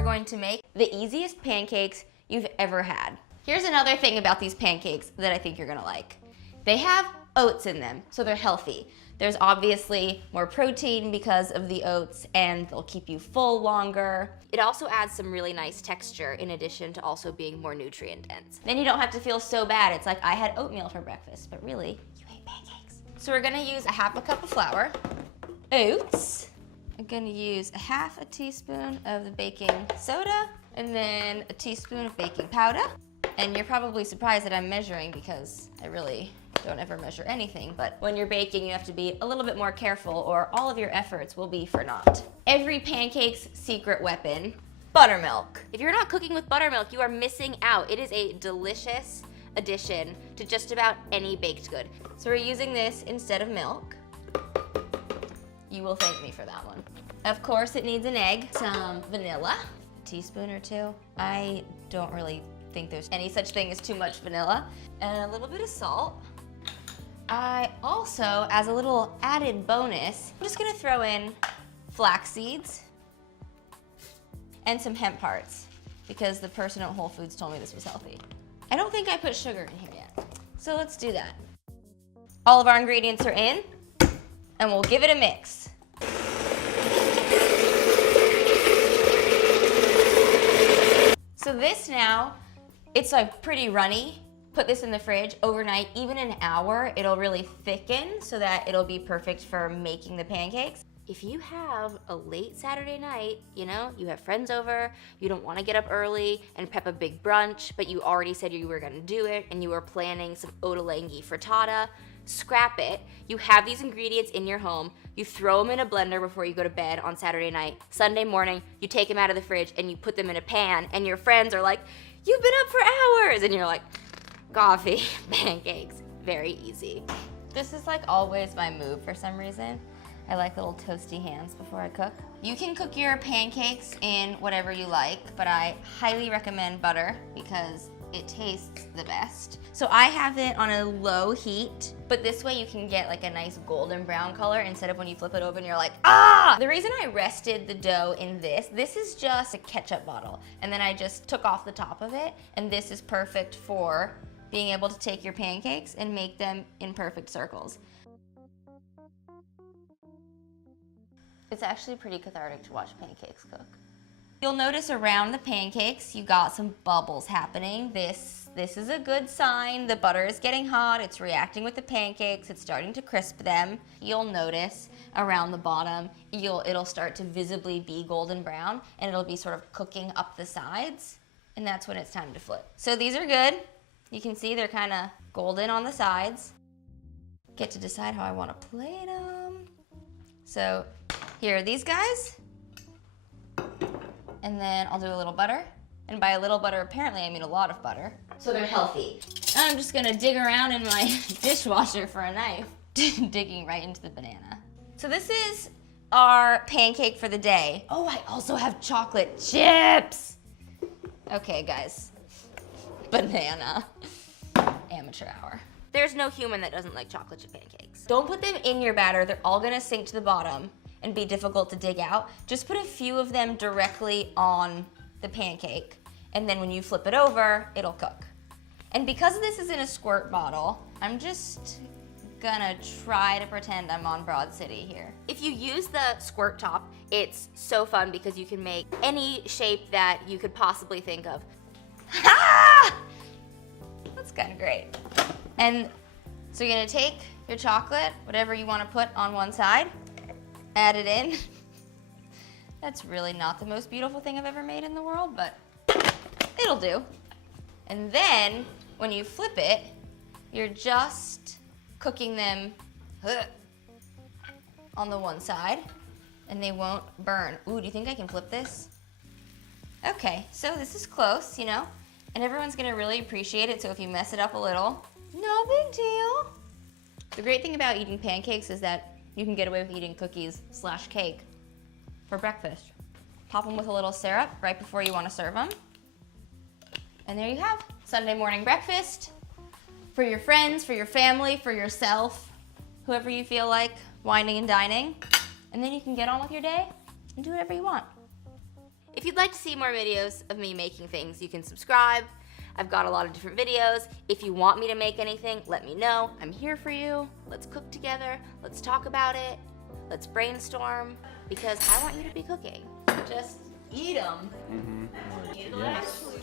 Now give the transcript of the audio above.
we're going to make the easiest pancakes you've ever had. Here's another thing about these pancakes that I think you're gonna like. They have oats in them, so they're healthy. There's obviously more protein because of the oats, and they'll keep you full longer. It also adds some really nice texture in addition to also being more nutrient dense. Then you don't have to feel so bad. It's like I had oatmeal for breakfast, but really, you ate pancakes. So we're gonna use a half a cup of flour, oats. I'm gonna use a half a teaspoon of the baking soda, and then a teaspoon of baking powder. And you're probably surprised that I'm measuring because I really don't ever measure anything, but when you're baking, you have to be a little bit more careful or all of your efforts will be for naught. Every pancake's secret weapon, buttermilk. If you're not cooking with buttermilk, you are missing out. It is a delicious addition to just about any baked good. So we're using this instead of milk. You will thank me for that one. Of course, it needs an egg, some vanilla, a teaspoon or two. I don't really think there's any such thing as too much vanilla, and a little bit of salt. I also, as a little added bonus, I'm just gonna throw in flax seeds and some hemp parts because the person at Whole Foods told me this was healthy. I don't think I put sugar in here yet, so let's do that. All of our ingredients are in, and we'll give it a mix. So this now, it's like pretty runny. Put this in the fridge overnight, even an hour, it'll really thicken so that it'll be perfect for making the pancakes. If you have a late Saturday night, you know, you have friends over, you don't want to get up early and prep a big brunch, but you already said you were going to do it and you were planning some ottolenghi frittata, scrap it. You have these ingredients in your home, you throw them in a blender before you go to bed on Saturday night. Sunday morning, you take them out of the fridge and you put them in a pan, and your friends are like, "You've been up for hours," and you're like, coffee, pancakes, very easy. This is like always my move for some reason. I like little toasty hands before I cook. You can cook your pancakes in whatever you like, but I highly recommend butter because it tastes the best. So I have it on a low heat, but this way you can get like a nice golden brown color instead of when you flip it over and you're like, ah! The reason I rested the dough in this is just a ketchup bottle, and then I just took off the top of it, and this is perfect for being able to take your pancakes and make them in perfect circles. It's actually pretty cathartic to watch pancakes cook. You'll notice around the pancakes, you got some bubbles happening. This is a good sign. The butter is getting hot, it's reacting with the pancakes, it's starting to crisp them. You'll notice around the bottom, it'll start to visibly be golden brown, and it'll be sort of cooking up the sides, and that's when it's time to flip. So these are good. You can see they're kind of golden on the sides. Get to decide how I want to plate them. So here are these guys. And then I'll do a little butter. And by a little butter, apparently I mean a lot of butter. So they're healthy. I'm just gonna dig around in my dishwasher for a knife, digging right into the banana. So this is our pancake for the day. Oh, I also have chocolate chips. Okay, guys. Banana. Amateur hour. There's no human that doesn't like chocolate chip pancakes. Don't put them in your batter. They're all gonna sink to the bottom and be difficult to dig out. Just put a few of them directly on the pancake, and then when you flip it over, it'll cook. And because this is in a squirt bottle, I'm just gonna try to pretend I'm on Broad City here. If you use the squirt top, it's so fun because you can make any shape that you could possibly think of. Ha! That's kind of great. And so you're gonna take your chocolate, whatever you want to put on one side, add it in. That's really not the most beautiful thing I've ever made in the world, but it'll do. And then when you flip it, you're just cooking them on the one side, and they won't burn. Ooh, do you think I can flip this? Okay, so this is close, you know, and everyone's gonna really appreciate it, so if you mess it up a little, no big deal. The great thing about eating pancakes is that you can get away with eating cookies / cake for breakfast. Pop them with a little syrup right before you want to serve them. And there you have Sunday morning breakfast for your friends, for your family, for yourself, whoever you feel like wining and dining. And then you can get on with your day and do whatever you want. if you'd like to see more videos of me making things, you can subscribe. I've got a lot of different videos. If you want me to make anything, let me know. I'm here for you. Let's cook together. Let's talk about it. Let's brainstorm, because I want you to be cooking. Just eat them. Yes, absolutely.